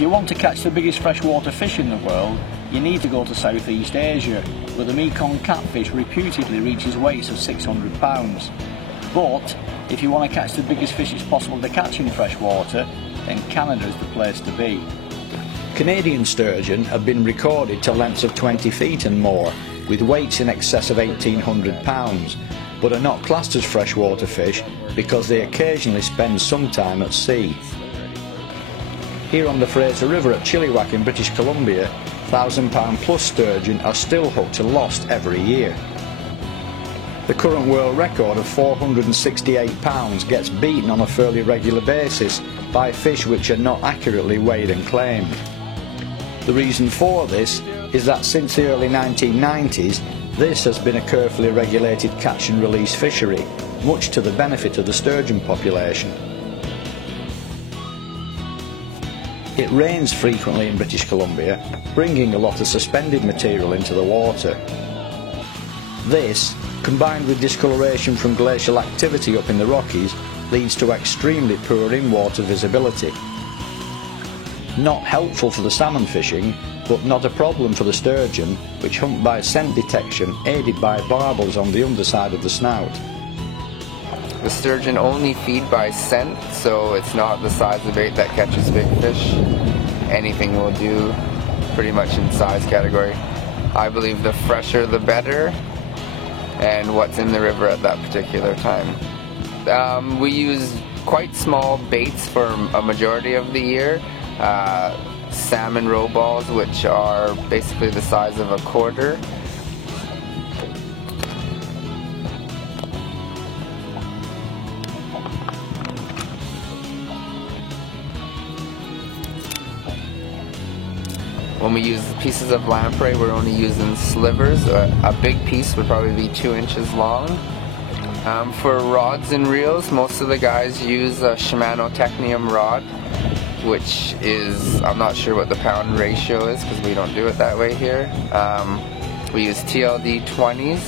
If you want to catch the biggest freshwater fish in the world, you need to go to Southeast Asia, where the Mekong catfish reputedly reaches weights of 600 pounds. But if you want to catch the biggest fish it's possible to catch in freshwater, then Canada is the place to be. Canadian sturgeon have been recorded to lengths of 20 feet and more, with weights in excess of 1,800 pounds, but are not classed as freshwater fish because they occasionally spend some time at sea. Here on the Fraser River at Chilliwack in British Columbia, 1,000-pound plus sturgeon are still hooked and lost every year. The current world record of 468 pounds gets beaten on a fairly regular basis by fish which are not accurately weighed and claimed. The reason for this is that since the early 1990s, this has been a carefully regulated catch and release fishery, much to the benefit of the sturgeon population. It rains frequently in British Columbia, bringing a lot of suspended material into the water. This, combined with discoloration from glacial activity up in the Rockies, leads to extremely poor in-water visibility. Not helpful for the salmon fishing, but not a problem for the sturgeon, which hunt by scent detection aided by barbels on the underside of the snout. The sturgeon only feed by scent, so it's not the size of bait that catches big fish. Anything will do, pretty much in size category. I believe the fresher the better, and what's in the river at that particular time. We use quite small baits for a majority of the year. Salmon roe balls, which are basically the size of a quarter. When we use pieces of lamprey, we're only using slivers. A big piece would probably be 2 inches long. For rods and reels, most of the guys use a Shimano Technium rod, which is, I'm not sure what the pound ratio is because we don't do it that way here. We use TLD 20s.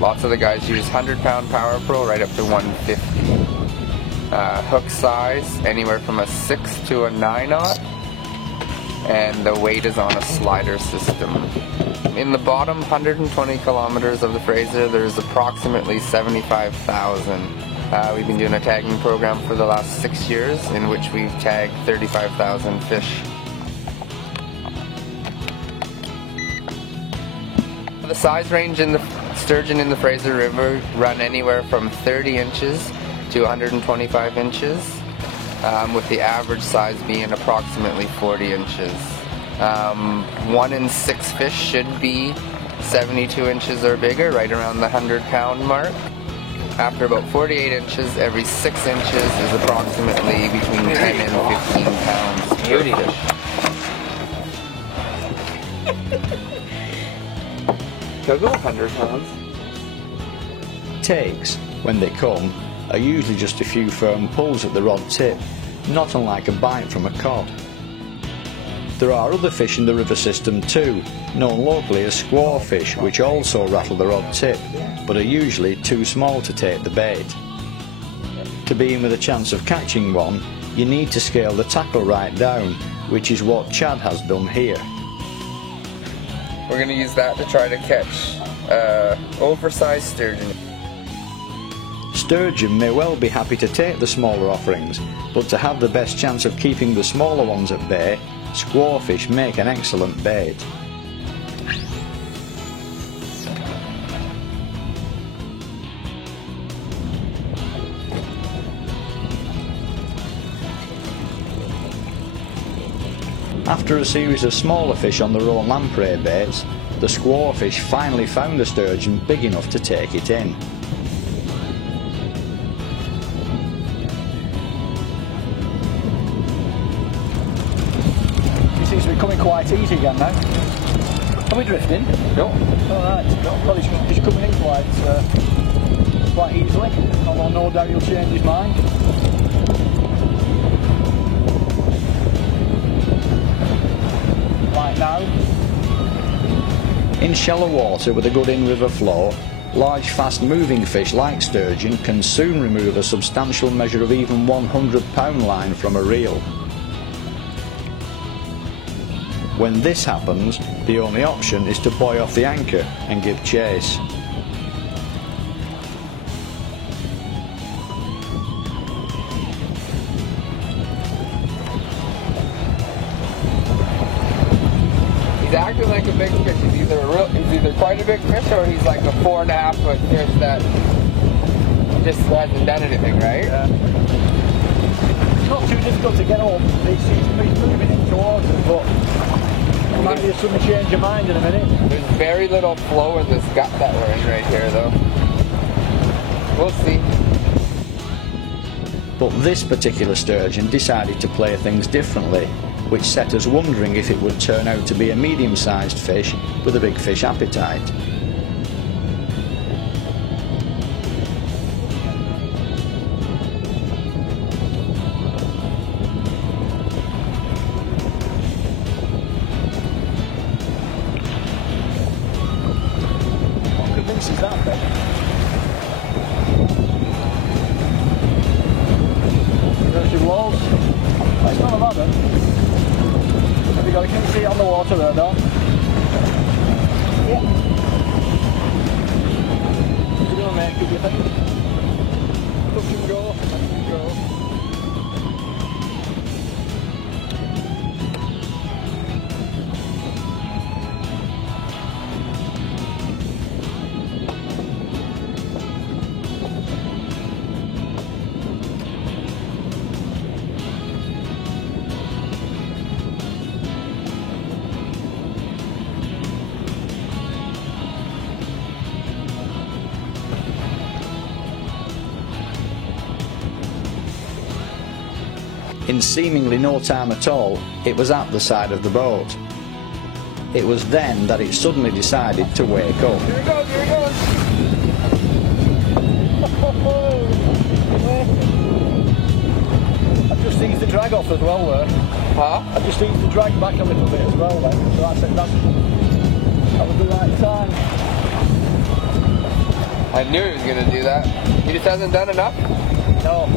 Lots of the guys use 100-pound Power Pro right up to 150. Hook size, anywhere from a 6 to a 9/0. And the weight is on a slider system. In the bottom 120 kilometers of the Fraser, there's approximately 75,000. We've been doing a tagging program for the last 6 years in which we've tagged 35,000 fish. The size range in the sturgeon in the Fraser River run anywhere from 30 inches to 125 inches. With the average size being approximately 40 inches. 1 in 6 fish should be 72 inches or bigger, right around the 100-pound mark. After about 48 inches, every 6 inches is approximately between 10 and 15 pounds per fish. They'll go 100 pounds. Takes, when they come, are usually just a few firm pulls at the rod tip, not unlike a bite from a cod. There are other fish in the river system too, known locally as squawfish, which also rattle the rod tip, but are usually too small to take the bait. To be in with a chance of catching one, you need to scale the tackle right down, which is what Chad has done here. We're going to use that to try to catch oversized sturgeon. Sturgeon may well be happy to take the smaller offerings, but to have the best chance of keeping the smaller ones at bay, squawfish make an excellent bait. After a series of smaller fish on their own lamprey baits, the squawfish finally found a sturgeon big enough to take it in. Seems to be coming quite easy again now. Are we drifting? No. Alright, well he's coming in quite easily, although no doubt he'll change his mind. Right now. In shallow water with a good in-river flow, large fast-moving fish like sturgeon can soon remove a substantial measure of even 100-pound line from a reel. When this happens, the only option is to buoy off the anchor and give chase. He's acting like a big fish. He's either quite a big fish or he's like a 4.5 foot fish that just hasn't done anything, right? Yeah. It's not too difficult to get up. He's moving in towards us, but he might just suddenly change your mind in a minute. There's very little flow in this gut that we're in right here, though. We'll see. But this particular sturgeon decided to play things differently, which set us wondering if it would turn out to be a medium-sized fish with a big fish appetite. I'm convinced it's that big. There's walls. It's not a ladder. Have you got a can you see it on the water there, Don? Yeah. What's it going to make it, do you think? Touch and go, touch and go. In seemingly no time at all, it was at the side of the boat. It was then that it suddenly decided to wake up. Here it goes, here it goes. I've just eased the drag off as well there. Huh? I've just eased the drag back a little bit as well then. So that's it, that was the right time. I knew he was going to do that. He just hasn't done enough? No.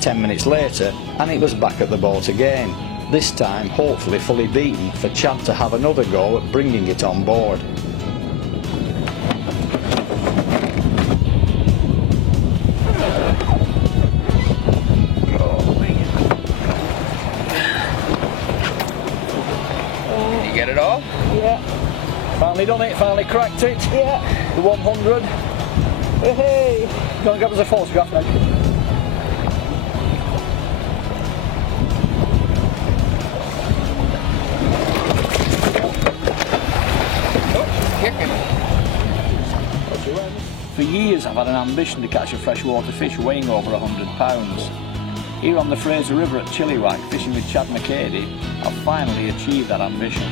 Ten minutes later, and it was back at the boat again, this time hopefully fully beaten for Chad to have another go at bringing it on board. Did you get it all? Yeah. Finally done it, finally cracked it. Yeah. The 100. Hey! Go and grab us a photograph now. For years I've had an ambition to catch a freshwater fish weighing over 100 pounds. Here on the Fraser River at Chilliwack, fishing with Chad McCady, I've finally achieved that ambition.